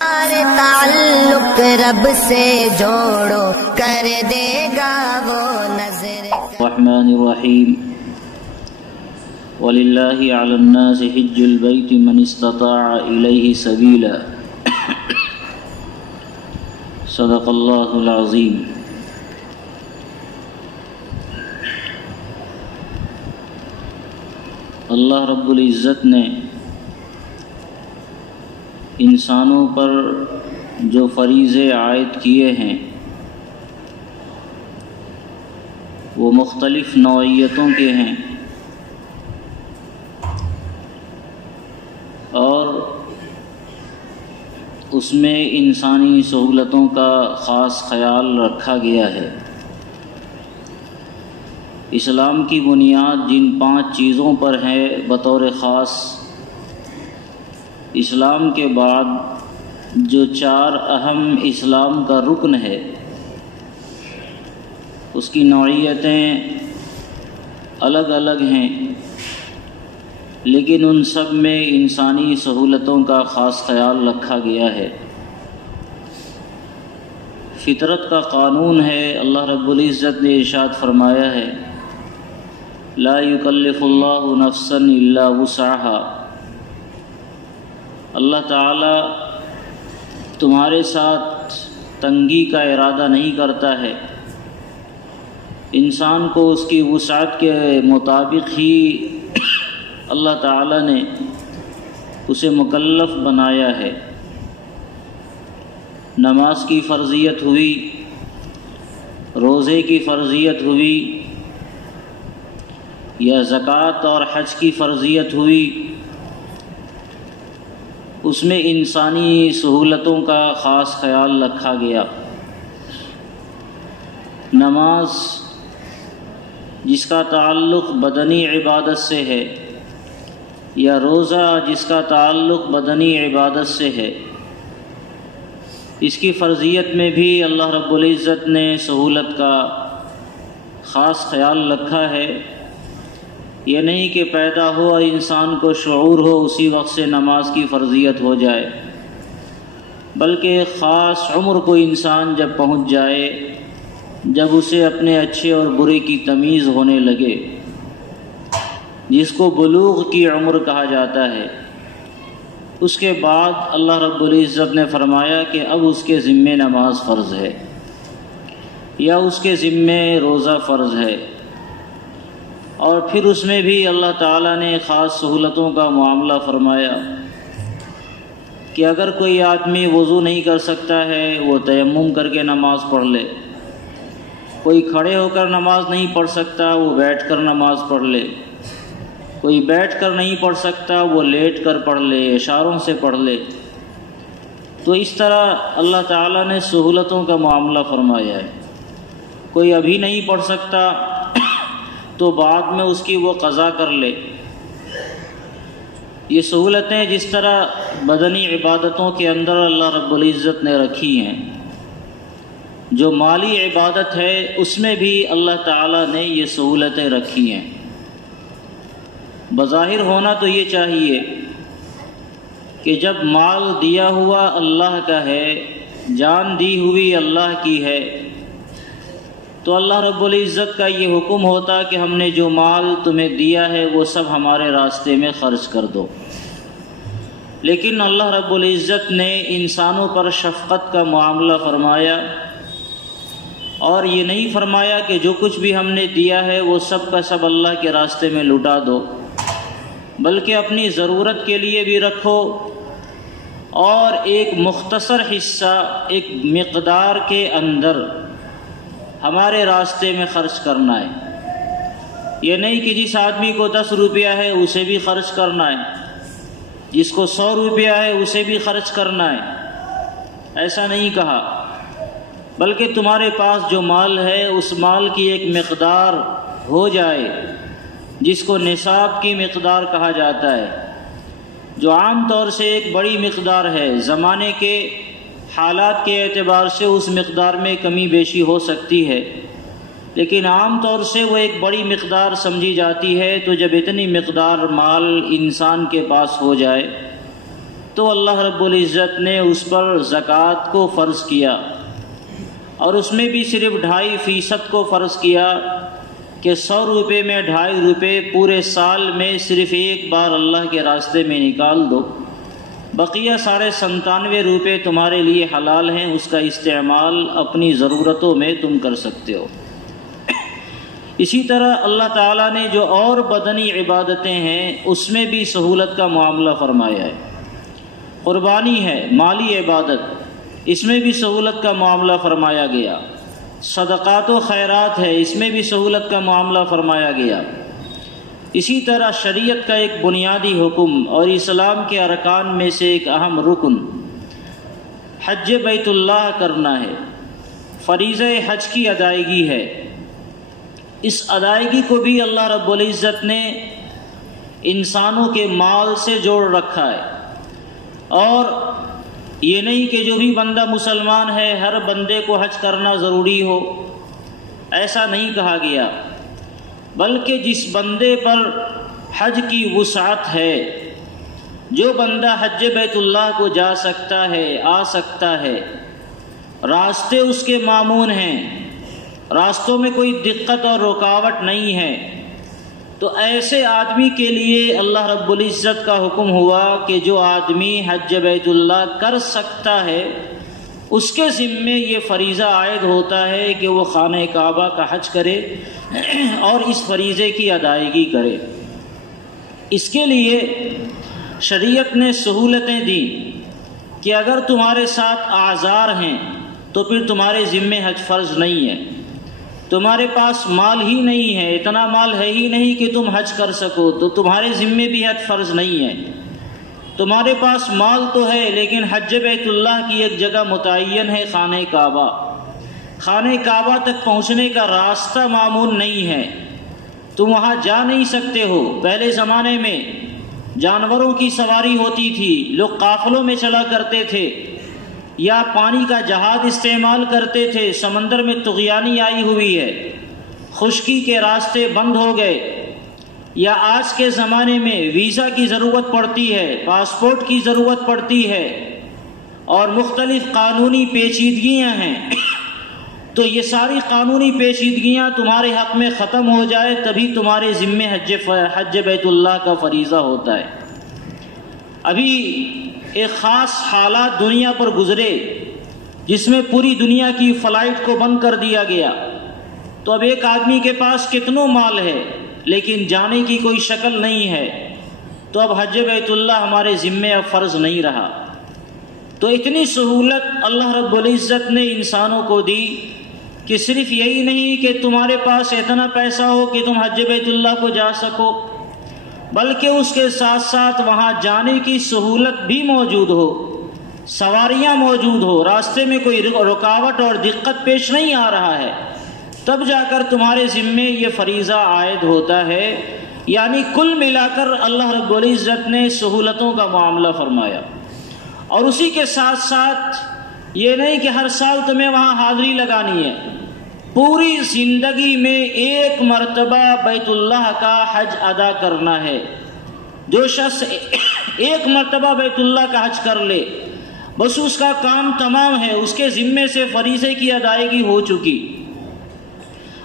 ہمارے تعلق رب سے جوڑو کر دے گا وہ نظر الرحمن الرحیم وللہ علی الناس حج البیت من استطاع الیہ سبیلا صدق اللہ العظیم۔ اللہ رب العزت نے انسانوں پر جو فریضے عائد کیے ہیں وہ مختلف نوعیتوں کے ہیں، اور اس میں انسانی سہولتوں کا خاص خیال رکھا گیا ہے۔ اسلام کی بنیاد جن 5 چیزوں پر ہے بطور خاص، اسلام کے بعد جو 4 اہم اسلام کا رکن ہے اس کی نوعیتیں الگ الگ ہیں، لیکن ان سب میں انسانی سہولتوں کا خاص خیال رکھا گیا ہے۔ فطرت کا قانون ہے، اللہ رب العزت نے ارشاد فرمایا ہے لا یکلف اللہ نفسا الا وسعها۔ اللہ تعالیٰ تمہارے ساتھ تنگی کا ارادہ نہیں کرتا ہے، انسان کو اس کی وسعت کے مطابق ہی اللہ تعالیٰ نے اسے مکلف بنایا ہے۔ نماز کی فرضیت ہوئی، روزے کی فرضیت ہوئی، یا زکوٰۃ اور حج کی فرضیت ہوئی، اس میں انسانی سہولتوں کا خاص خیال رکھا گیا۔ نماز جس کا تعلق بدنی عبادت سے ہے، یا روزہ جس کا تعلق بدنی عبادت سے ہے، اس کی فرضیت میں بھی اللہ رب العزت نے سہولت کا خاص خیال رکھا ہے۔ یہ نہیں کہ پیدا ہو اور انسان کو شعور ہو اسی وقت سے نماز کی فرضیت ہو جائے، بلکہ خاص عمر کو انسان جب پہنچ جائے، جب اسے اپنے اچھے اور برے کی تمیز ہونے لگے، جس کو بلوغ کی عمر کہا جاتا ہے، اس کے بعد اللہ رب العزت نے فرمایا کہ اب اس کے ذمے نماز فرض ہے، یا اس کے ذمے روزہ فرض ہے۔ اور پھر اس میں بھی اللہ تعالیٰ نے خاص سہولتوں کا معاملہ فرمایا کہ اگر کوئی آدمی وضو نہیں کر سکتا ہے وہ تیمم کر کے نماز پڑھ لے، کوئی کھڑے ہو کر نماز نہیں پڑھ سکتا وہ بیٹھ کر نماز پڑھ لے، کوئی بیٹھ کر نہیں پڑھ سکتا وہ لیٹ کر پڑھ لے، اشاروں سے پڑھ لے۔ تو اس طرح اللہ تعالیٰ نے سہولتوں کا معاملہ فرمایا ہے۔ کوئی ابھی نہیں پڑھ سکتا تو بعد میں اس کی وہ قضا کر لے۔ یہ سہولتیں جس طرح بدنی عبادتوں کے اندر اللہ رب العزت نے رکھی ہیں، جو مالی عبادت ہے اس میں بھی اللہ تعالیٰ نے یہ سہولتیں رکھی ہیں۔ بظاہر ہونا تو یہ چاہیے کہ جب مال دیا ہوا اللہ کا ہے، جان دی ہوئی اللہ کی ہے، تو اللہ رب العزت کا یہ حکم ہوتا کہ ہم نے جو مال تمہیں دیا ہے وہ سب ہمارے راستے میں خرچ کر دو۔ لیکن اللہ رب العزت نے انسانوں پر شفقت کا معاملہ فرمایا، اور یہ نہیں فرمایا کہ جو کچھ بھی ہم نے دیا ہے وہ سب کا سب اللہ کے راستے میں لٹا دو، بلکہ اپنی ضرورت کے لیے بھی رکھو، اور ایک مختصر حصہ ایک مقدار کے اندر ہمارے راستے میں خرچ کرنا ہے۔ یہ نہیں کہ جس آدمی کو 10 روپیہ ہے اسے بھی خرچ کرنا ہے، جس کو 100 روپیہ ہے اسے بھی خرچ کرنا ہے، ایسا نہیں کہا، بلکہ تمہارے پاس جو مال ہے اس مال کی ایک مقدار ہو جائے جس کو نصاب کی مقدار کہا جاتا ہے، جو عام طور سے ایک بڑی مقدار ہے۔ زمانے کے حالات کے اعتبار سے اس مقدار میں کمی بیشی ہو سکتی ہے، لیکن عام طور سے وہ ایک بڑی مقدار سمجھی جاتی ہے۔ تو جب اتنی مقدار مال انسان کے پاس ہو جائے تو اللہ رب العزت نے اس پر زکوٰۃ کو فرض کیا، اور اس میں بھی صرف 2.5% کو فرض کیا کہ 100 روپے میں 2.5 روپے پورے سال میں صرف ایک بار اللہ کے راستے میں نکال دو، بقیہ سارے 97 روپے تمہارے لیے حلال ہیں، اس کا استعمال اپنی ضرورتوں میں تم کر سکتے ہو۔ اسی طرح اللہ تعالیٰ نے جو اور بدنی عبادتیں ہیں اس میں بھی سہولت کا معاملہ فرمایا ہے۔ قربانی ہے، مالی عبادت، اس میں بھی سہولت کا معاملہ فرمایا گیا۔ صدقات و خیرات ہے، اس میں بھی سہولت کا معاملہ فرمایا گیا۔ اسی طرح شریعت کا ایک بنیادی حکم اور اسلام کے ارکان میں سے ایک اہم رکن حج بیت اللہ کرنا ہے، فریضہ حج کی ادائیگی ہے۔ اس ادائیگی کو بھی اللہ رب العزت نے انسانوں کے مال سے جوڑ رکھا ہے، اور یہ نہیں کہ جو بھی بندہ مسلمان ہے ہر بندے کو حج کرنا ضروری ہو، ایسا نہیں کہا گیا، بلکہ جس بندے پر حج کی وسعت ہے، جو بندہ حج بیت اللہ کو جا سکتا ہے، آ سکتا ہے، راستے اس کے مامون ہیں، راستوں میں کوئی دقت اور رکاوٹ نہیں ہے، تو ایسے آدمی کے لیے اللہ رب العزت کا حکم ہوا کہ جو آدمی حج بیت اللہ کر سکتا ہے اس کے ذمے یہ فریضہ عائد ہوتا ہے کہ وہ خانہ کعبہ کا حج کرے اور اس فریضے کی ادائیگی کرے۔ اس کے لیے شریعت نے سہولتیں دیں کہ اگر تمہارے ساتھ اعذار ہیں تو پھر تمہارے ذمے حج فرض نہیں ہے، تمہارے پاس مال ہی نہیں ہے، اتنا مال ہے ہی نہیں کہ تم حج کر سکو، تو تمہارے ذمے بھی حج فرض نہیں ہے۔ تمہارے پاس مال تو ہے لیکن حج بیت اللہ کی ایک جگہ متعین ہے، خانہ کعبہ، خانہ کعبہ تک پہنچنے کا راستہ معمول نہیں ہے، تم وہاں جا نہیں سکتے ہو۔ پہلے زمانے میں جانوروں کی سواری ہوتی تھی، لوگ قافلوں میں چلا کرتے تھے یا پانی کا جہاز استعمال کرتے تھے، سمندر میں طغیانی آئی ہوئی ہے، خشکی کے راستے بند ہو گئے، یا آج کے زمانے میں ویزا کی ضرورت پڑتی ہے، پاسپورٹ کی ضرورت پڑتی ہے، اور مختلف قانونی پیچیدگیاں ہیں، تو یہ ساری قانونی پیچیدگیاں تمہارے حق میں ختم ہو جائے تبھی تمہارے ذمے حج بیت اللہ کا فریضہ ہوتا ہے۔ ابھی ایک خاص حالات دنیا پر گزرے جس میں پوری دنیا کی فلائٹ کو بند کر دیا گیا، تو اب ایک آدمی کے پاس کتنوں مال ہے لیکن جانے کی کوئی شکل نہیں ہے، تو اب حج بیت اللہ ہمارے ذمے اب فرض نہیں رہا۔ تو اتنی سہولت اللہ رب العزت نے انسانوں کو دی کہ صرف یہی نہیں کہ تمہارے پاس اتنا پیسہ ہو کہ تم حج بیت اللہ کو جا سکو، بلکہ اس کے ساتھ ساتھ وہاں جانے کی سہولت بھی موجود ہو، سواریاں موجود ہو، راستے میں کوئی رکاوٹ اور دقت پیش نہیں آ رہا ہے، تب جا کر تمہارے ذمے یہ فریضہ عائد ہوتا ہے۔ یعنی کل ملا کر اللہ رب العزت نے سہولتوں کا معاملہ فرمایا، اور اسی کے ساتھ ساتھ یہ نہیں کہ ہر سال تمہیں وہاں حاضری لگانی ہے، پوری زندگی میں ایک مرتبہ بیت اللہ کا حج ادا کرنا ہے۔ جو شخص ایک مرتبہ بیت اللہ کا حج کر لے بس اس کا کام تمام ہے، اس کے ذمے سے فریضے کی ادائیگی ہو چکی،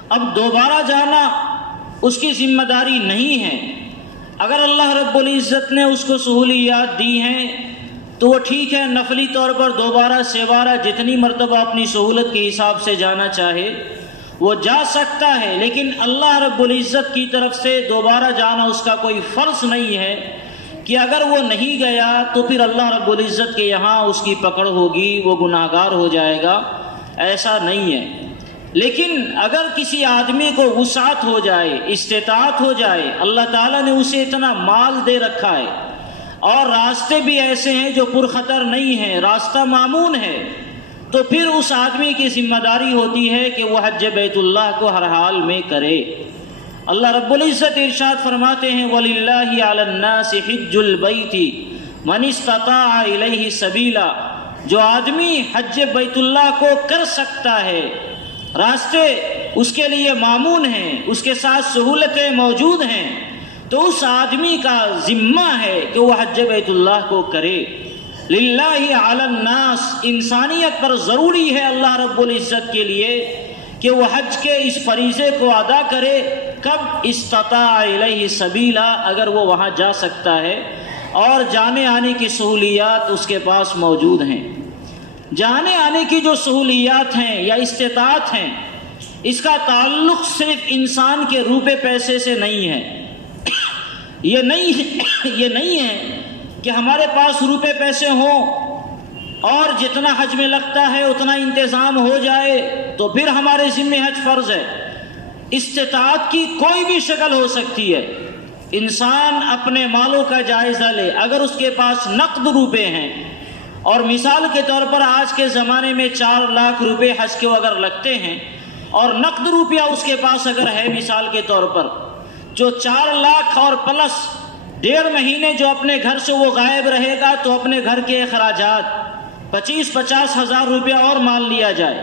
اب دوبارہ جانا اس کی ذمہ داری نہیں ہے۔ اگر اللہ رب العزت نے اس کو سہولیات دی ہیں تو وہ ٹھیک ہے، نفلی طور پر دوبارہ سیوارہ جتنی مرتبہ اپنی سہولت کے حساب سے جانا چاہے وہ جا سکتا ہے، لیکن اللہ رب العزت کی طرف سے دوبارہ جانا اس کا کوئی فرض نہیں ہے کہ اگر وہ نہیں گیا تو پھر اللہ رب العزت کے یہاں اس کی پکڑ ہوگی، وہ گناہگار ہو جائے گا، ایسا نہیں ہے۔ لیکن اگر کسی آدمی کو وسعت ہو جائے، استطاعت ہو جائے، اللہ تعالیٰ نے اسے اتنا مال دے رکھا ہے اور راستے بھی ایسے ہیں جو پرخطر نہیں ہیں، راستہ مامون ہے، تو پھر اس آدمی کی ذمہ داری ہوتی ہے کہ وہ حج بیت اللہ کو ہر حال میں کرے۔ اللہ رب العزت ارشاد فرماتے ہیں وَلِلَّهِ عَلَى النَّاسِ حِجُّ الْبَيْتِ مَنِ اسْتَطَاعَ إِلَيْهِ سَبِيلًا، جو آدمی حج بیت اللہ کو کر سکتا ہے، راستے اس کے لیے مامون ہیں، اس کے ساتھ سہولتیں موجود ہیں، تو اس آدمی کا ذمہ ہے کہ وہ حج بیت اللہ کو کرے۔ للہ علی الناس، انسانیت پر ضروری ہے اللہ رب العزت کے لیے کہ وہ حج کے اس فریضے کو ادا کرے. کب؟ استطاع الیہ سبیلا، اگر وہ وہاں جا سکتا ہے اور جانے آنے کی سہولیات اس کے پاس موجود ہیں. جانے آنے کی جو سہولیات ہیں یا استطاعت ہیں، اس کا تعلق صرف انسان کے روپے پیسے سے نہیں ہے. یہ نہیں ہے کہ ہمارے پاس روپے پیسے ہوں اور جتنا حج میں لگتا ہے اتنا انتظام ہو جائے تو پھر ہمارے ذمہ حج فرض ہے. استطاعت کی کوئی بھی شکل ہو سکتی ہے. انسان اپنے مالوں کا جائزہ لے. اگر اس کے پاس نقد روپے ہیں، اور مثال کے طور پر آج کے زمانے میں 4 لاکھ روپے حج کے اگر لگتے ہیں اور نقد روپیہ اس کے پاس اگر ہے مثال کے طور پر، جو 4 لاکھ اور پلس 1.5 مہینے جو اپنے گھر سے وہ غائب رہے گا، تو اپنے گھر کے اخراجات 25-50 ہزار روپیہ اور مان لیا جائے،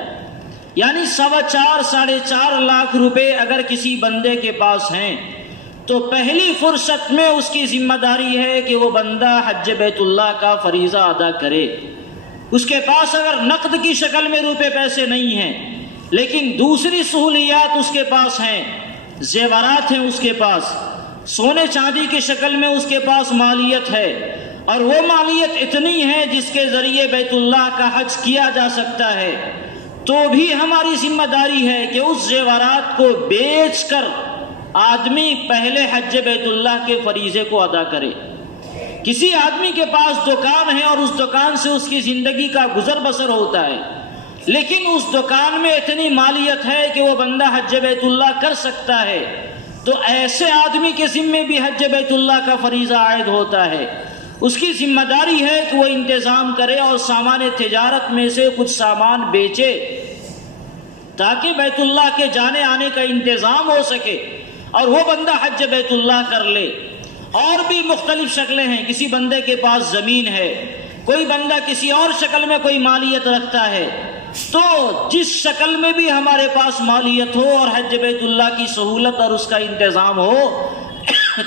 یعنی 4.25 لاکھ روپے اگر کسی بندے کے پاس ہیں، تو پہلی فرصت میں اس کی ذمہ داری ہے کہ وہ بندہ حج بیت اللہ کا فریضہ ادا کرے. اس کے پاس اگر نقد کی شکل میں روپے پیسے نہیں ہیں لیکن دوسری سہولیات اس کے پاس ہیں، زیورات ہیں اس کے پاس، سونے چاندی کی شکل میں اس کے پاس مالیت ہے، اور وہ مالیت اتنی ہے جس کے ذریعے بیت اللہ کا حج کیا جا سکتا ہے، تو بھی ہماری ذمہ داری ہے کہ اس زیورات کو بیچ کر آدمی پہلے حج بیت اللہ کے فریضے کو ادا کرے. کسی آدمی کے پاس دکان ہے اور اس دکان سے اس کی زندگی کا گزر بسر ہوتا ہے، لیکن اس دکان میں اتنی مالیت ہے کہ وہ بندہ حج بیت اللہ کر سکتا ہے، تو ایسے آدمی کے ذمے بھی حج بیت اللہ کا فریضہ عائد ہوتا ہے. اس کی ذمہ داری ہے کہ وہ انتظام کرے اور سامان تجارت میں سے کچھ سامان بیچے تاکہ بیت اللہ کے جانے آنے کا انتظام ہو سکے اور وہ بندہ حج بیت اللہ کر لے. اور بھی مختلف شکلیں ہیں. کسی بندے کے پاس زمین ہے، کوئی بندہ کسی اور شکل میں کوئی مالیت رکھتا ہے، تو جس شکل میں بھی ہمارے پاس مالیت ہو اور حج بیت اللہ کی سہولت اور اس کا انتظام ہو،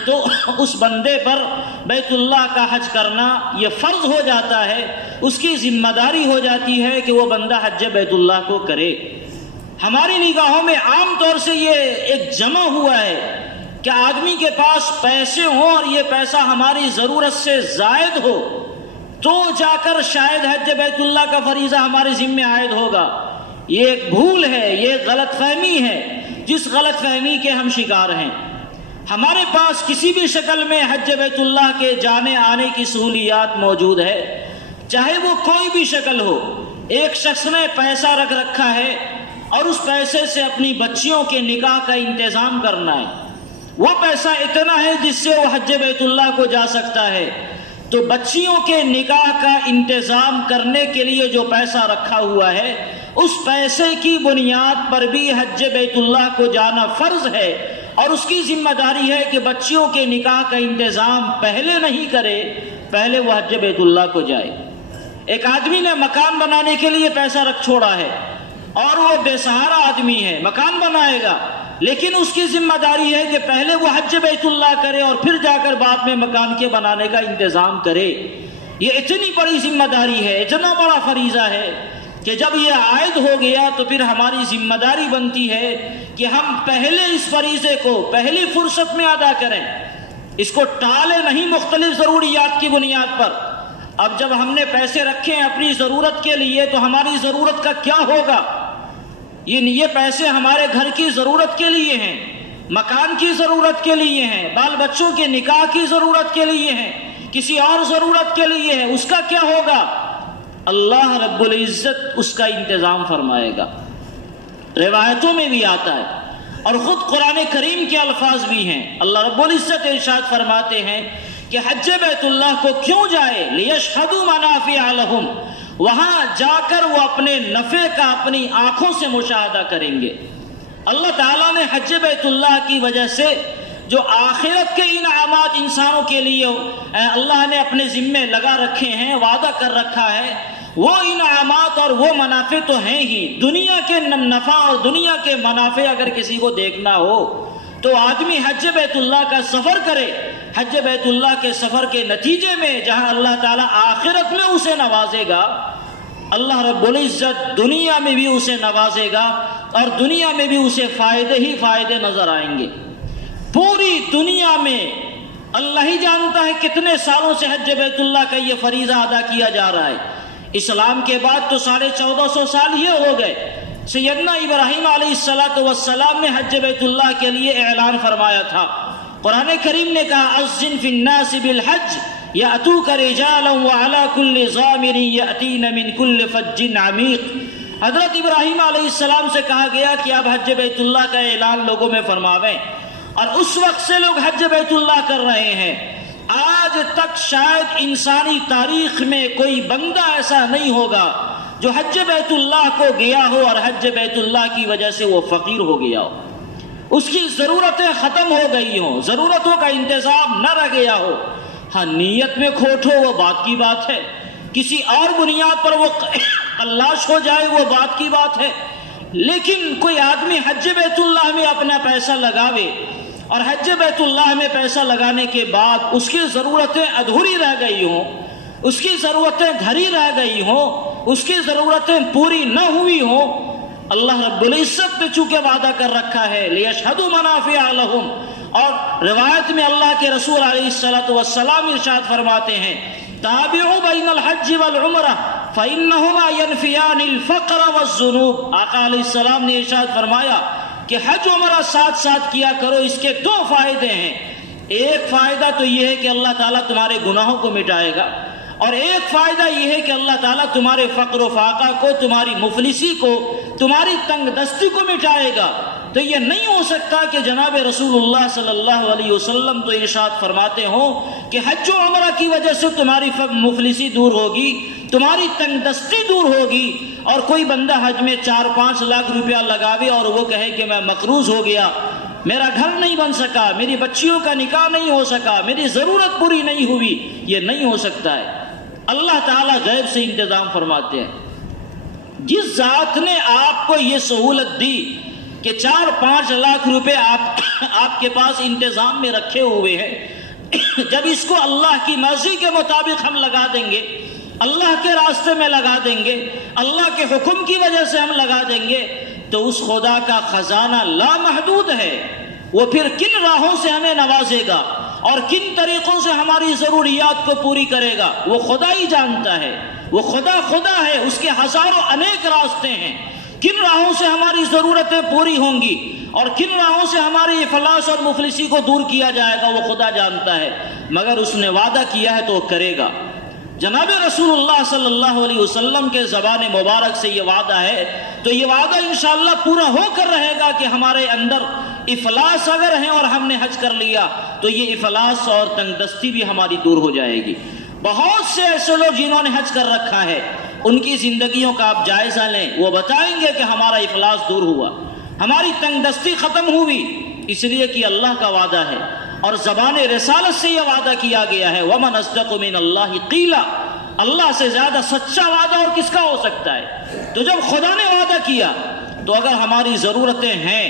تو اس بندے پر بیت اللہ کا حج کرنا یہ فرض ہو جاتا ہے. اس کی ذمہ داری ہو جاتی ہے کہ وہ بندہ حج بیت اللہ کو کرے. ہماری نگاہوں میں عام طور سے یہ ایک جمع ہوا ہے کہ آدمی کے پاس پیسے ہوں اور یہ پیسہ ہماری ضرورت سے زائد ہو تو جا کر شاید حج بیت اللہ کا فریضہ ہمارے ذمہ عائد ہوگا. یہ ایک بھول ہے، یہ غلط فہمی ہے جس غلط فہمی کے ہم شکار ہیں. ہمارے پاس کسی بھی شکل میں حج بیت اللہ کے جانے آنے کی سہولیات موجود ہے، چاہے وہ کوئی بھی شکل ہو. ایک شخص نے پیسہ رکھ رکھا ہے اور اس پیسے سے اپنی بچیوں کے نکاح کا انتظام کرنا ہے. وہ پیسہ اتنا ہے جس سے وہ حج بیت اللہ کو جا سکتا ہے، تو بچیوں کے نکاح کا انتظام کرنے کے لیے جو پیسہ رکھا ہوا ہے، اس پیسے کی بنیاد پر بھی حج بیت اللہ کو جانا فرض ہے، اور اس کی ذمہ داری ہے کہ بچیوں کے نکاح کا انتظام پہلے نہیں کرے، پہلے وہ حج بیت اللہ کو جائے. ایک آدمی نے مکان بنانے کے لیے پیسہ رکھ چھوڑا ہے اور وہ بے سہارا آدمی ہے، مکان بنائے گا، لیکن اس کی ذمہ داری ہے کہ پہلے وہ حج بیت اللہ کرے اور پھر جا کر بعد میں مکان کے بنانے کا انتظام کرے. یہ اتنی بڑی ذمہ داری ہے، اتنا بڑا فریضہ ہے کہ جب یہ عائد ہو گیا تو پھر ہماری ذمہ داری بنتی ہے کہ ہم پہلے اس فریضے کو پہلی فرصت میں ادا کریں، اس کو ٹالے نہیں مختلف ضروریات کی بنیاد پر. اب جب ہم نے پیسے رکھے ہیں اپنی ضرورت کے لیے تو ہماری ضرورت کا کیا ہوگا؟ یہ پیسے ہمارے گھر کی ضرورت کے لیے ہیں، مکان کی ضرورت کے لیے ہیں، بال بچوں کے نکاح کی ضرورت کے لیے ہیں، کسی اور ضرورت کے لیے ہے. اس کا کیا ہوگا؟ اللہ رب العزت اس کا انتظام فرمائے گا. روایتوں میں بھی آتا ہے اور خود قرآن کریم کے الفاظ بھی ہیں. اللہ رب العزت ارشاد فرماتے ہیں کہ حج بیت اللہ کو کیوں جائے؟ لیشہدوا منافع لہم، وہاں جا کر وہ اپنے نفع کا اپنی آنکھوں سے مشاہدہ کریں گے. اللہ تعالیٰ نے حج بیت اللہ کی وجہ سے جو آخرت کے انعامات انسانوں کے لیے اللہ نے اپنے ذمے لگا رکھے ہیں، وعدہ کر رکھا ہے، وہ انعامات اور وہ منافع تو ہیں ہی. دنیا کے نفع اور دنیا کے منافع اگر کسی کو دیکھنا ہو تو آدمی حج بیت اللہ کا سفر کرے حج بیت اللہ کے سفر کے نتیجے میں جہاں اللہ تعالیٰ آخرت میں اسے نوازے گا، اللہ رب العزت دنیا میں بھی اسے نوازے گا اور دنیا میں بھی اسے فائدے ہی فائدے نظر آئیں گے۔ پوری دنیا میں اللہ ہی جانتا ہے کتنے سالوں سے حج بیت اللہ کا یہ فریضہ ادا کیا جا رہا ہے۔ اسلام کے بعد تو 1450 سال یہ ہو گئے۔ سیدنا ابراہیم علیہ السلام نے حج بیت اللہ کے لیے اعلان فرمایا تھا۔ قرآن کریم نے کہا اذن فی الناس بالحج یأتوک رجالا وعلی کل ضامر یأتین من کل فج عمیق۔ حضرت ابراہیم علیہ السلام سے کہا گیا کہ آپ حج بیت اللہ کا اعلان لوگوں میں فرماویں، اور اس وقت سے لوگ حج بیت اللہ کر رہے ہیں۔ آج تک شاید انسانی تاریخ میں کوئی بندہ ایسا نہیں ہوگا جو حج بیت اللہ کو گیا ہو اور حج بیت اللہ کی وجہ سے وہ فقیر ہو گیا ہو، اس کی ضرورتیں ختم ہو گئی ہوں، ضرورتوں کا انتظام نہ رہ گیا ہو۔ ہاں نیت میں کھوٹ ہو وہ بات کی بات ہے، کسی اور بنیاد پر وہ قلاش ہو جائے وہ بات کی بات ہے، لیکن کوئی آدمی حج بیت اللہ میں اپنا پیسہ لگاوے اور حج بیت اللہ میں پیسہ لگانے کے بعد اس کی ضرورتیں ادھوری رہ گئی ہوں، اس کی ضرورتیں دھری رہ گئی ہوں، اس کی ضرورتیں پوری نہ ہوئی ہوں، اللہ رب العزت نے چونکہ وعدہ کر رکھا ہے لیشہدوا منافع لہم، اور روایت میں اللہ کے رسول علیہ السلام ارشاد فرماتے ہیں تابعوا بین الحج والعمرہ فإنہما ینفیان الفقر والذنوب۔ آقا علیہ السلام نے ارشاد فرمایا کہ حج عمرہ ساتھ ساتھ کیا کرو، اس کے دو فائدے ہیں۔ ایک فائدہ تو یہ ہے کہ اللہ تعالیٰ تمہارے گناہوں کو مٹائے گا، اور ایک فائدہ یہ ہے کہ اللہ تعالیٰ تمہارے فقر و فاقہ کو، تمہاری مفلسی کو، تمہاری تنگ دستی کو مٹائے گا۔ تو یہ نہیں ہو سکتا کہ جناب رسول اللہ صلی اللہ علیہ وسلم تو ارشاد فرماتے ہوں کہ حج و عمرہ کی وجہ سے تمہاری مفلسی دور ہوگی، تمہاری تنگ دستی دور ہوگی، اور کوئی بندہ حج میں 4-5 لاکھ روپیہ لگاوے اور وہ کہے کہ میں مقروض ہو گیا، میرا گھر نہیں بن سکا، میری بچیوں کا نکاح نہیں ہو سکا، میری ضرورت پوری نہیں ہوئی، یہ نہیں ہو سکتا ہے۔ اللہ تعالیٰ غیب سے انتظام فرماتے ہیں۔ جس ذات نے آپ کو یہ سہولت دی کہ 4-5 لاکھ روپے آپ کے پاس انتظام میں رکھے ہوئے ہیں، جب اس کو اللہ کی مرضی کے مطابق ہم لگا دیں گے، اللہ کے راستے میں لگا دیں گے، اللہ کے حکم کی وجہ سے ہم لگا دیں گے، تو اس خدا کا خزانہ لامحدود ہے۔ وہ پھر کن راہوں سے ہمیں نوازے گا اور کن طریقوں سے ہماری ضروریات کو پوری کرے گا وہ خدا ہی جانتا ہے۔ وہ خدا ہے، اس کے ہزاروں انیک راستے ہیں۔ کن راہوں سے ہماری ضرورتیں پوری ہوں گی اور کن راہوں سے ہماری افلاس اور مفلسی کو دور کیا جائے گا وہ خدا جانتا ہے، مگر اس نے وعدہ کیا ہے تو وہ کرے گا۔ جناب رسول اللہ صلی اللہ علیہ وسلم کے زبان مبارک سے یہ وعدہ ہے، تو یہ وعدہ انشاءاللہ پورا ہو کر رہے گا کہ ہمارے اندر افلاس اگر ہیں اور ہم نے حج کر لیا تو یہ افلاس اور تنگ دستی بھی ہماری دور ہو جائے گی۔ بہت سے ایسے لوگ جنہوں نے حج کر رکھا ہے، ان کی زندگیوں کا آپ جائزہ لیں، وہ بتائیں گے کہ ہمارا افلاس دور ہوا، ہماری تنگ دستی ختم ہوئی، اس لیے کہ اللہ کا وعدہ ہے اور زبان رسالت سے یہ وعدہ کیا گیا ہے وَمَنْ أَصْدَقُ مِنَ اللَّهِ قِيلًا۔ اللہ سے زیادہ سچا وعدہ اور کس کا ہو سکتا ہے؟ تو جب خدا نے وعدہ کیا تو اگر ہماری ضرورتیں ہیں،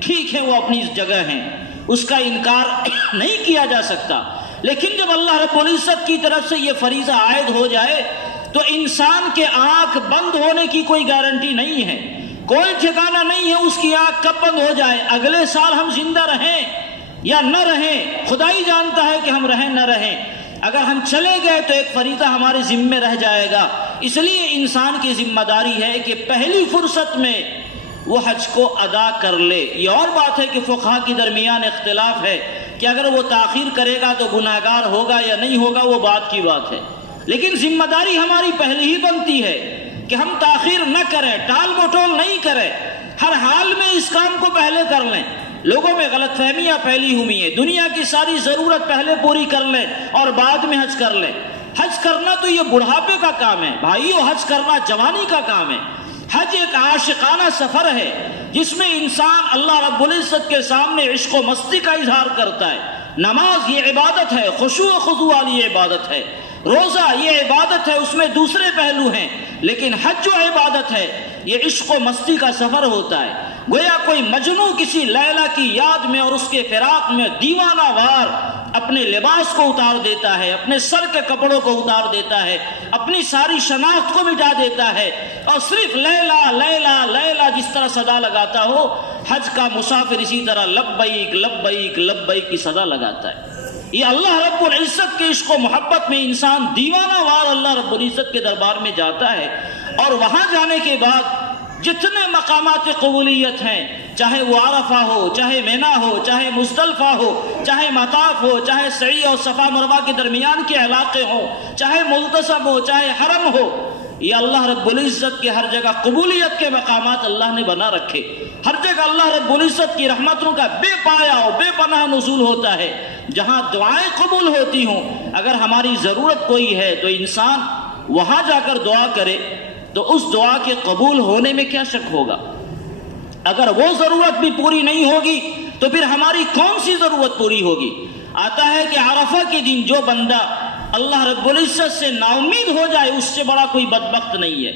ٹھیک ہے وہ اپنی جگہ ہیں، اس کا انکار نہیں کیا جا سکتا، لیکن جب اللہ رب العزت کی طرف سے یہ فریضہ عائد ہو جائے تو انسان کے آنکھ بند ہونے کی کوئی گارنٹی نہیں ہے، کوئی ٹھکانہ نہیں ہے اس کی آنکھ کب بند ہو جائے، اگلے سال ہم زندہ رہیں یا نہ رہیں، خدا ہی جانتا ہے کہ ہم رہیں نہ رہیں۔ اگر ہم چلے گئے تو ایک فریضہ ہمارے ذمے رہ جائے گا، اس لیے انسان کی ذمہ داری ہے کہ پہلی فرصت میں وہ حج کو ادا کر لے۔ یہ اور بات ہے کہ فقہا کے درمیان اختلاف ہے کہ اگر وہ تاخیر کرے گا تو گناہگار ہوگا یا نہیں ہوگا، وہ بات کی بات ہے، لیکن ذمہ داری ہماری پہلی ہی بنتی ہے کہ ہم تاخیر نہ کریں، ٹال مٹول نہیں کریں، ہر حال میں اس کام کو پہلے کر لیں۔ لوگوں میں غلط فہمیاں پھیلی ہوئی ہیں، دنیا کی ساری ضرورت پہلے پوری کر لیں اور بعد میں حج کر لیں۔ حج کرنا تو یہ بڑھاپے کا کام ہے بھائیو، حج کرنا جوانی کا کام ہے۔ حج ایک عاشقانہ سفر ہے جس میں انسان اللہ رب العزت کے سامنے عشق و مستی کا اظہار کرتا ہے۔ نماز یہ عبادت ہے، خشوع و خضوع والی یہ عبادت ہے، روزہ یہ عبادت ہے، اس میں دوسرے پہلو ہیں، لیکن حج جو عبادت ہے یہ عشق و مستی کا سفر ہوتا ہے۔ گویا کوئی مجنوں کسی لیلا کی یاد میں اور اس کے فراق میں دیوانہ وار اپنے لباس کو اتار دیتا ہے، اپنے سر کے کپڑوں کو اتار دیتا ہے، اپنی ساری شناخت کو مٹا دیتا ہے، اور صرف لیلا لیلا لیلا جس طرح صدا لگاتا ہو، حج کا مسافر اسی طرح لبیک لبیک لبیک کی صدا لگاتا ہے۔ یہ اللہ رب العزت کے عشق و محبت میں انسان دیوانہ وار اللہ رب العزت کے دربار میں جاتا ہے، اور وہاں جانے کے بعد جتنے مقامات قبولیت ہیں، چاہے وہ عرفہ ہو، چاہے مینا ہو، چاہے مزدلفہ ہو، چاہے مطاف ہو، چاہے سعی اور صفا مروہ کے درمیان کے علاقے ہوں، چاہے ملتزم ہو، چاہے حرم ہو، یہ اللہ رب العزت کے ہر جگہ قبولیت کے مقامات اللہ نے بنا رکھے۔ ہر جگہ اللہ رب العزت کی رحمتوں کا بے پایا اور بے پناہ نزول ہوتا ہے، جہاں دعائیں قبول ہوتی ہوں۔ اگر ہماری ضرورت کوئی ہے تو انسان وہاں جا کر دعا کرے تو اس دعا کے قبول ہونے میں کیا شک ہوگا؟ اگر وہ ضرورت بھی پوری نہیں ہوگی تو پھر ہماری کون سی ضرورت پوری ہوگی؟ آتا ہے کہ عرفہ کے دن جو بندہ اللہ رب العزت سے نا امید ہو جائے، اس سے بڑا کوئی بدبخت نہیں ہے۔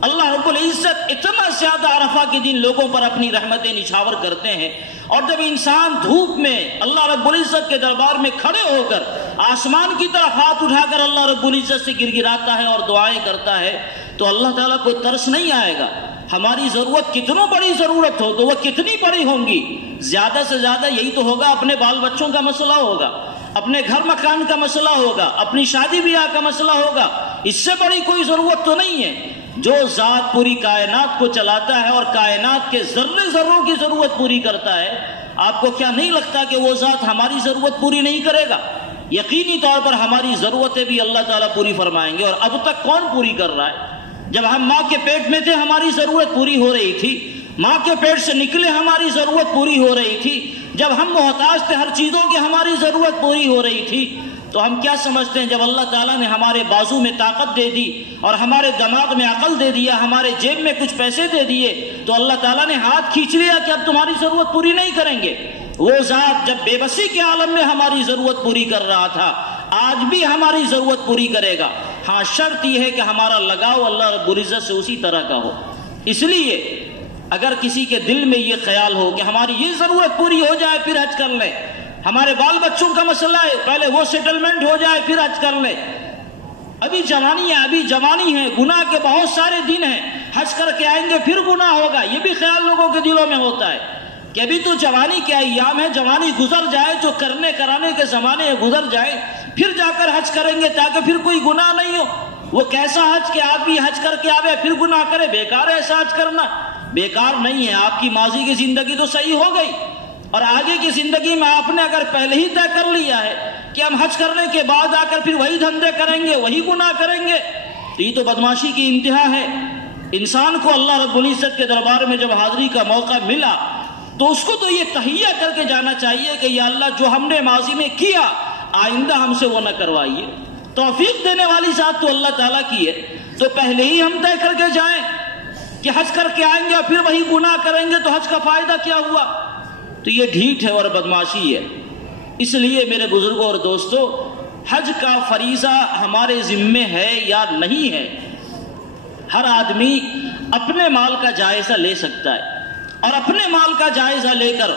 اللہ رب العزت اتنا زیادہ عرفہ کے دن لوگوں پر اپنی رحمتیں نچھاور کرتے ہیں، اور جب انسان دھوپ میں اللہ رب العزت کے دربار میں کھڑے ہو کر آسمان کی طرف ہاتھ اٹھا کر اللہ رب العزت سے گڑگڑاتا ہے اور دعائیں کرتا ہے، تو اللہ تعالیٰ کوئی ترس نہیں آئے گا۔ ہماری ضرورت کتنوں بڑی ضرورت ہو تو وہ کتنی بڑی ہوں گی، زیادہ سے زیادہ یہی تو ہوگا، اپنے بال بچوں کا مسئلہ ہوگا، اپنے گھر مکان کا مسئلہ ہوگا، اپنی شادی بیاہ کا مسئلہ ہوگا، اس سے بڑی کوئی ضرورت تو نہیں ہے۔ جو ذات پوری کائنات کو چلاتا ہے اور کائنات کے ذرے ذروں کی ضرورت پوری کرتا ہے، آپ کو کیا نہیں لگتا کہ وہ ذات ہماری ضرورت پوری نہیں کرے گا؟ یقینی طور پر ہماری ضرورتیں بھی اللہ تعالیٰ پوری فرمائیں گے۔ اور اب تک کون پوری کر رہا ہے؟ جب ہم ماں کے پیٹ میں تھے ہماری ضرورت پوری ہو رہی تھی، ماں کے پیٹ سے نکلے ہماری ضرورت پوری ہو رہی تھی، جب ہم محتاج تھے ہر چیزوں کی ہماری ضرورت پوری ہو رہی تھی۔ تو ہم کیا سمجھتے ہیں جب اللہ تعالیٰ نے ہمارے بازو میں طاقت دے دی اور ہمارے دماغ میں عقل دے دیا، ہمارے جیب میں کچھ پیسے دے دیے، تو اللہ تعالیٰ نے ہاتھ کھینچ لیا کہ اب تمہاری ضرورت پوری نہیں کریں گے؟ وہ ذات جب بے بسی کے عالم میں ہماری ضرورت پوری کر رہا تھا، آج بھی ہماری ضرورت پوری کرے گا۔ ہاں، شرط یہ ہے کہ ہمارا لگاؤ اللہ رب العزت سے اسی طرح کا ہو۔ اس لیے اگر کسی کے دل میں یہ خیال ہو کہ ہماری یہ ضرورت پوری ہو جائے پھر حج کر لیں، ہمارے بال بچوں کا مسئلہ ہے پہلے وہ سیٹلمنٹ ہو جائے پھر حج کر لیں، ابھی جوانی ہے، گناہ کے بہت سارے دن ہیں، حج کر کے آئیں گے پھر گناہ ہوگا، یہ بھی خیال لوگوں کے دلوں میں ہوتا ہے کہ ابھی تو جوانی کے ایام ہے، جوانی گزر جائے، جو کرنے کرانے کے زمانے گزر جائے، پھر جا کر حج کریں گے تاکہ پھر کوئی گناہ نہیں ہو۔ وہ کیسا حج کہ آدمی حج کر کے آوے پھر گناہ کرے؟ بیکار ہے ایسا حج کرنا، بیکار نہیں ہے۔ آپ کی ماضی کی زندگی تو صحیح ہو گئی، اور آگے کی زندگی میں آپ نے اگر پہلے ہی طے کر لیا ہے کہ ہم حج کرنے کے بعد آ کر پھر وہی دھندے کریں گے، وہی گناہ کریں گے، تو یہ تو بدمعاشی کی انتہا ہے۔ انسان کو اللہ رب العزت کے دربار میں جب حاضری کا موقع ملا تو اس کو تو یہ تہیہ کر کے جانا چاہیے کہ یا اللہ جو ہم نے ماضی میں کیا آئندہ ہم سے وہ نہ کروائیے۔ توفیق دینے والی ذات تو اللہ تعالیٰ کی ہے، تو پہلے ہی ہم طے کر کے جائیں کہ حج کر کے آئیں گے اور پھر وہی گناہ کریں گے، تو حج کا فائدہ کیا ہوا؟ تو یہ ڈھیٹ ہے اور بدمعاشی ہے۔ اس لیے میرے بزرگوں اور دوستو، حج کا فریضہ ہمارے ذمے ہے یا نہیں ہے، ہر آدمی اپنے مال کا جائزہ لے سکتا ہے، اور اپنے مال کا جائزہ لے کر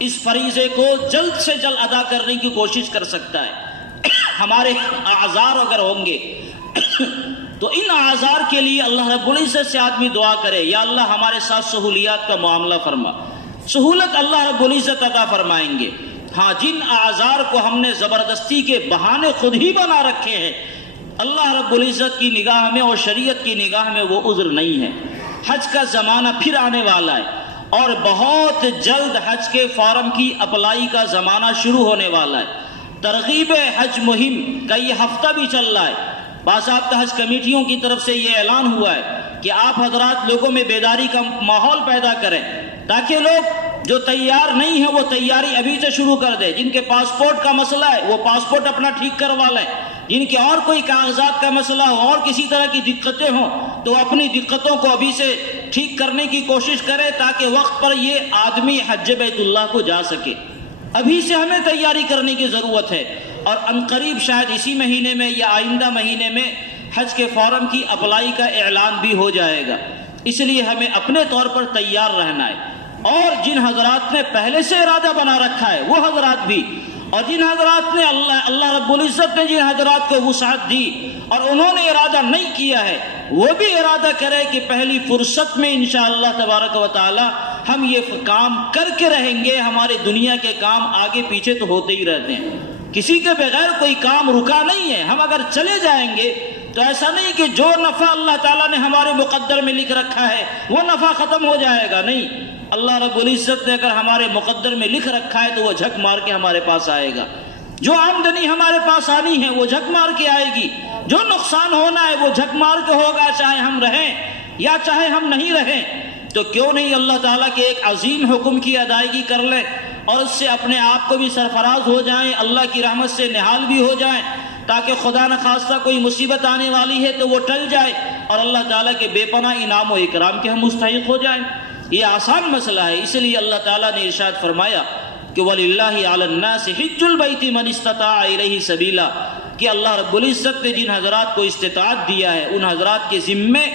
اس فریضے کو جلد سے جلد ادا کرنے کی کوشش کر سکتا ہے۔ ہمارے اعذار اگر ہوں گے تو ان اعذار کے لیے اللہ رب العزت سے آدمی دعا کرے، یا اللہ ہمارے ساتھ سہولیات کا معاملہ فرما، سہولت اللہ رب العزت عطا فرمائیں گے۔ ہاں، جن اعذار کو ہم نے زبردستی کے بہانے خود ہی بنا رکھے ہیں، اللہ رب العزت کی نگاہ میں اور شریعت کی نگاہ میں وہ عذر نہیں ہے۔ حج کا زمانہ پھر آنے والا ہے، اور بہت جلد حج کے فارم کی اپلائی کا زمانہ شروع ہونے والا ہے۔ ترغیب حج مہم کا یہ ہفتہ بھی چل رہا ہے۔ باضابطہ حج کمیٹیوں کی طرف سے یہ اعلان ہوا ہے کہ آپ حضرات لوگوں میں بیداری کا ماحول پیدا کریں، تاکہ لوگ جو تیار نہیں ہیں وہ تیاری ابھی سے شروع کر دیں۔ جن کے پاسپورٹ کا مسئلہ ہے وہ پاسپورٹ اپنا ٹھیک کروا لیں، جن کے اور کوئی کاغذات کا مسئلہ ہو اور کسی طرح کی دقتیں ہوں تو اپنی دقتوں کو ابھی سے ٹھیک کرنے کی کوشش کرے، تاکہ وقت پر یہ آدمی حج بیت اللہ کو جا سکے۔ ابھی سے ہمیں تیاری کرنے کی ضرورت ہے، اور عنقریب شاید اسی مہینے میں یا آئندہ مہینے میں حج کے فارم کی اپلائی کا اعلان بھی ہو جائے گا۔ اس لیے ہمیں اپنے طور پر تیار رہنا ہے، اور جن حضرات نے پہلے سے ارادہ بنا رکھا ہے وہ حضرات بھی، اور جن حضرات نے اللہ رب العزت نے جن حضرات کو وسعت دی اور انہوں نے ارادہ نہیں کیا ہے، وہ بھی ارادہ کرے کہ پہلی فرصت میں انشاءاللہ تبارک و تعالی ہم یہ کام کر کے رہیں گے۔ ہمارے دنیا کے کام آگے پیچھے تو ہوتے ہی رہتے ہیں، کسی کے بغیر کوئی کام رکا نہیں ہے۔ ہم اگر چلے جائیں گے تو ایسا نہیں کہ جو نفع اللہ تعالیٰ نے ہمارے مقدر میں لکھ رکھا ہے وہ نفع ختم ہو جائے گا، نہیں۔ اللہ رب العزت نے اگر ہمارے مقدر میں لکھ رکھا ہے تو وہ جھک مار کے ہمارے پاس آئے گا۔ جو آمدنی ہمارے پاس آنی ہے وہ جھک مار کے آئے گی، جو نقصان ہونا ہے وہ جھک مار کے ہوگا، چاہے ہم رہیں یا چاہے ہم نہیں رہیں۔ تو کیوں نہیں اللہ تعالیٰ کے ایک عظیم حکم کی ادائیگی کر لیں اور اس سے اپنے آپ کو بھی سرفراز ہو جائیں، اللہ کی رحمت سے نہال بھی ہو جائیں، تاکہ خدا نخواستہ کوئی مصیبت آنے والی ہے تو وہ ٹل جائے اور اللہ تعالیٰ کے بے پناہ انعام و اکرام کے ہم مستحق ہو جائیں۔ یہ آسان مسئلہ ہے، اس لیے اللہ تعالیٰ نے ارشاد فرمایا کہ وَلِلَّهِ عَلَى النَّاسِ حِجُّ الْبَيْتِ مَنِ اسْتَطَاعَ إِلَيْهِ سَبِيلًا، کہ اللہ رب العزت نے جن حضرات کو استطاعت دیا ہے ان حضرات کے ذمے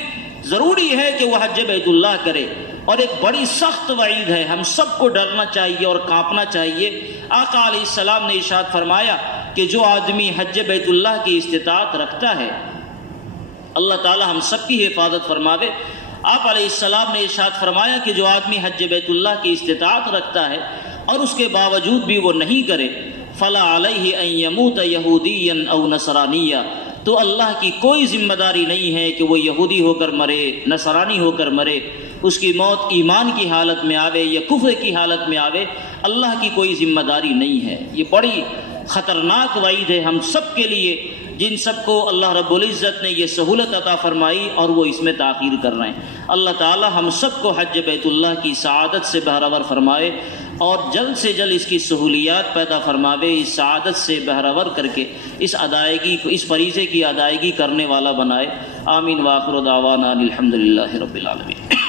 ضروری ہے کہ وہ حج بیت اللہ کرے۔ اور ایک بڑی سخت وعید ہے، ہم سب کو ڈرنا چاہیے اور کانپنا چاہیے۔ آقا علیہ السلام نے ارشاد فرمایا کہ جو آدمی حج بیت اللہ کی استطاعت رکھتا ہے، اللہ تعالی ہم سب کی حفاظت فرماوے۔ آپ علیہ السلام نے ارشاد فرمایا کہ جو آدمی حج بیت اللہ کی استطاعت رکھتا ہے اور اس کے باوجود بھی وہ نہیں کرے، فلا علیہ ان یموت یہودیا او نصرانیا، تو اللہ کی کوئی ذمہ داری نہیں ہے کہ وہ یہودی ہو کر مرے، نصرانی ہو کر مرے، اس کی موت ایمان کی حالت میں آوے یا کفر کی حالت میں آوے، اللہ کی کوئی ذمہ داری نہیں ہے۔ یہ بڑی خطرناک وعید ہے ہم سب کے لیے، جن سب کو اللہ رب العزت نے یہ سہولت عطا فرمائی اور وہ اس میں تاخیر کر رہے ہیں۔ اللہ تعالی ہم سب کو حج بیت اللہ کی سعادت سے بہرور فرمائے اور جلد سے جلد اس کی سہولیات پیدا فرماوے، اس سعادت سے بہرور کر کے اس ادائیگی کو، اس فریضے کی ادائیگی کرنے والا بنائے۔ آمین۔ وآخر دعوانا الحمدللہ رب العالمین۔